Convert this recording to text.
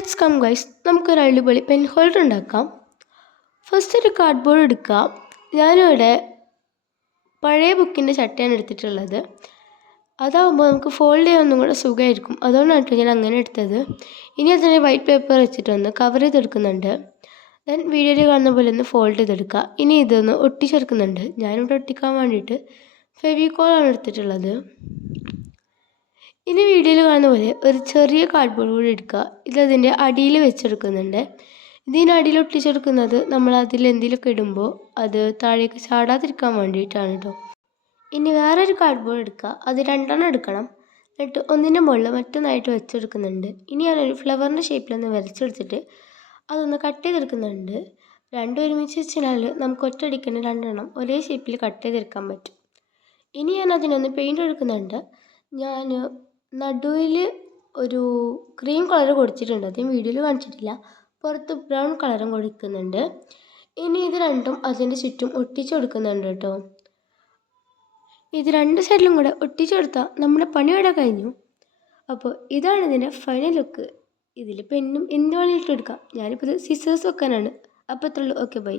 Let's come guys നമുക്കൊരു അടിപൊളി pen holder ഉണ്ടാക്കാം. ഫസ്റ്റ് ഒരു കാർഡ്ബോർഡ് എടുക്കുക ഞാനിവിടെ പഴയ ബുക്കിന്റെ ചട്ടയാണ് എടുത്തിട്ടുള്ളത്. അതാകുമ്പോൾ നമുക്ക് ഫോൾഡ് ചെയ്യാൻ ഒന്നും കൂടെ സുഖമായിരിക്കും. അതുകൊണ്ടാണ് കേട്ടോ ഞാൻ അങ്ങനെ എടുത്തത്. ഇനി അതിനെ വൈറ്റ് പേപ്പർ വെച്ചിട്ടൊന്ന് കവർ ചെയ്തെടുക്കുന്നുണ്ട്. ദെൻ വീഡിയോയിൽ കാണുന്ന പോലെ ഒന്ന് ഫോൾഡ് ചെയ്തെടുക്കുക. ഇനി ഇതൊന്ന് ഒട്ടിച്ചെടുക്കുന്നുണ്ട്. ഞാനിവിടെ ഒട്ടിക്കാൻ വേണ്ടിയിട്ട് ഫെവിക്കോളാണ് എടുത്തിട്ടുള്ളത്. ഇനി വീഡിയോയിൽ കാണുന്ന പോലെ ഒരു ചെറിയ കാർഡ്ബോർഡ് കൂടി എടുക്കുക. ഇതതിന്റെ അടിയിൽ വെച്ചെടുക്കുന്നുണ്ട്. ഇതിനടിയിൽ ഒട്ടിച്ചെടുക്കുന്നത് നമ്മൾ അതിൽ എന്തെങ്കിലുമൊക്കെ ഇടുമ്പോൾ അത് താഴേക്ക് ചാടാതിരിക്കാൻ വേണ്ടിയിട്ടാണ് കേട്ടോ ഇനി വേറൊരു കാർഡ്ബോർഡ് എടുക്കുക. അത് രണ്ടെണ്ണം എടുക്കണം. എന്നിട്ട് ഒന്നിന്റെ മുകളിൽ മറ്റൊന്നായിട്ട് വെച്ചെടുക്കുന്നുണ്ട്. ഇനി ഞാനൊരു ഫ്ലവറിന്റെ ഷേപ്പിലൊന്ന് വരച്ചെടുത്തിട്ട് അതൊന്ന് കട്ട് ചെയ്തെടുക്കുന്നുണ്ട്. രണ്ടും ഒരുമിച്ച് വെച്ചാൽ നമുക്ക് ഒറ്റയടിക്ക് രണ്ടെണ്ണം ഒരേ ഷേപ്പിൽ കട്ട് ചെയ്തെടുക്കാൻ പറ്റും. ഇനി ഞാൻ അതിനൊന്ന് പെയിന്റ് എടുക്കുന്നുണ്ട്. ഞാൻ നടുവിൽ ഒരു ക്രീം കളർ കൊടുത്തിട്ടുണ്ട്. അതും വീഡിയോയിൽ കാണിച്ചിട്ടില്ല. പുറത്ത് ബ്രൗൺ കളറും കൊടുക്കുന്നുണ്ട്. ഇനി ഇത് രണ്ടും അതിന്റെ ചുറ്റും ഒട്ടിച്ചു കൊടുക്കുന്നുണ്ട് കേട്ടോ. ഇത് രണ്ട് സൈഡിലും കൂടെ ഒട്ടിച്ചു കൊടുത്താൽ നമ്മുടെ പണി ഇവിടെ കഴിഞ്ഞു. അപ്പോൾ ഇതാണ് ഇതിന്റെ ഫൈനൽ ലുക്ക് ഇതിൽ പെന്നും എന്ത് വേണമെങ്കിലും എടുക്കാം ഞാനിപ്പോൾ ഇത് സിസേഴ്സ് വെക്കാനാണ്. അപ്പോൾ അത്രയുള്ളൂ ഓക്കെ ബൈ